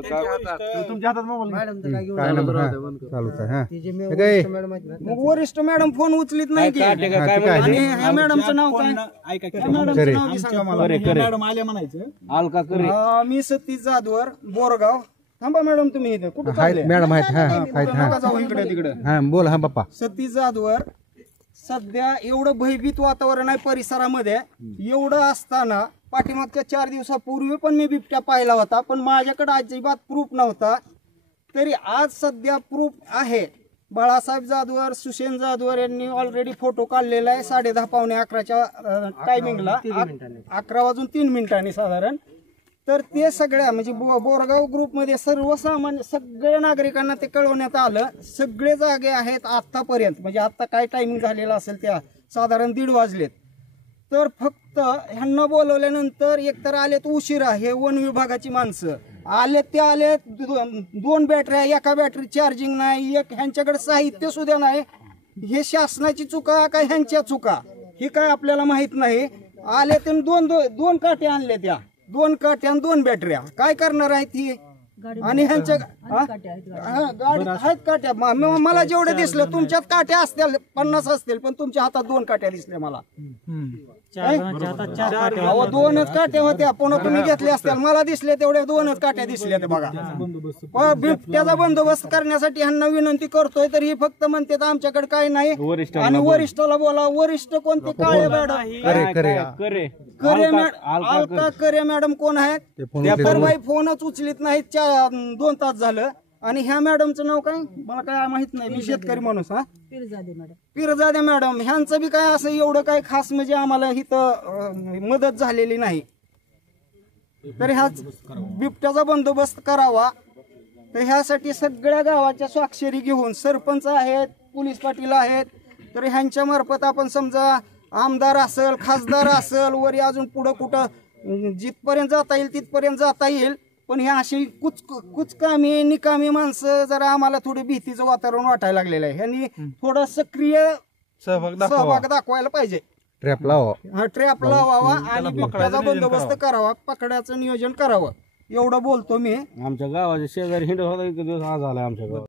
तुमच्या हातात मोबाईल चालूच आहे. मग वरिष्ठ मॅडम फोन उचलीत नाही की आणि ह्या मॅडमचं नाव काय? मॅडमचं नाव बी सांगा मला. मॅडम आल्या म्हणायचं. मी सतीश जाधवर बोरगाव. थांबा मॅडम तुम्ही इथे कुठं चालले? मॅडम आहेत. नका जाऊ इकडे तिकडे. बोल. हा बाप्पा. सतीश जाधवर. सध्या एवढं भयभीत वातावरण आहे परिसरामध्ये. एवढं असताना पाठीमागच्या 4 दिवसापूर्वी पण मी बिबट्या पाहिला होता, पण माझ्याकडे अजिबात प्रूफ नव्हता. तरी आज सध्या प्रूफ आहे. बाळासाहेब जाधवर, सुशेन जाधवर यांनी ऑलरेडी फोटो काढलेला आहे 10:30 पावणे 11च्या टायमिंगला, 11:03 साधारण. तर ते सगळ्या म्हणजे बोरगाव ग्रुपमध्ये सर्वसामान्य सगळ्या नागरिकांना ते कळवण्यात आलं. सगळे जागे आहेत आतापर्यंत, म्हणजे आता काय टायमिंग झालेला असेल त्या साधारण 1:30 वाजलेत. तर फक्त ह्यांना बोलवल्यानंतर एकतर आलेत उशिरा, हे वन विभागाची माणसं आलेत. ते आलेत 2 बॅटऱ्या, एका बॅटरी चार्जिंग नाही, एक ह्यांच्याकडे साहित्य सुद्धा नाही. हे शासनाची चुका काय ह्यांच्या चुका ही काय आपल्याला माहित नाही. आले ते दोन काट्या आणले, त्या 2 काट्या आणि 2 बॅटऱ्या काय करणार आहेत ही? आणि ह्यांच्या गाडी आहेत काट्या. मला जेवढे दिसलं तुमच्यात काट्या असतील 50 असतील, पण तुमच्या हातात 2 काट्या दिसल्या मला. 2च काट्या होत्या, पुन्हा तुम्ही घेतल्या असतील. मला दिसले तेवढ्या 2च काट्या दिसल्या. ते बघा, बिबट्याचा बंदोबस्त करण्यासाठी ह्यांना विनंती करतोय, तर ही फक्त म्हणते आमच्याकडे काय नाही. आणि वरिष्ठाला बोला. वरिष्ठ कोणते? काळे मॅडम करे मॅडम कोण आहेत? परवाई फोनच उचलीत नाहीत. 2 तास झालं. आणि ह्या मॅडमचं नाव काय मला काय माहित नाही, मी शेतकरी माणूस. पिरजादे मॅडम ह्यांचं बी काय असं एवढं काय खास म्हणजे आम्हाला इथं मदत झालेली नाही. तर ह्या बिबट्याचा बंदोबस्त करावा. तर ह्यासाठी सगळ्या गावाच्या स्वाक्षरी घेऊन सरपंच आहेत, पोलीस पाटील आहेत, तर ह्यांच्या मार्फत आपण समजा आमदार असेल, खासदार असेल, वरी अजून पुढं कुठं जिथपर्यंत जाता येईल तिथपर्यंत जाता येईल. पण ह्या अशी कुचकामी निकामी माणसं जरा आम्हाला थोडी भीतीचं वातावरण वाटायला लागलेलं आहे. ह्यांनी थोडं सक्रिय सहभाग दाखवायला पाहिजे. ट्रॅप लावावा आणि बिबट्याचा बंदोबस्त करावा, पकड्याचं नियोजन करावं. एवढं बोलतो मी. आमच्या गावाच्या शेजारी हिंड होता, एक दिवस आज आलाय आमच्या गावात.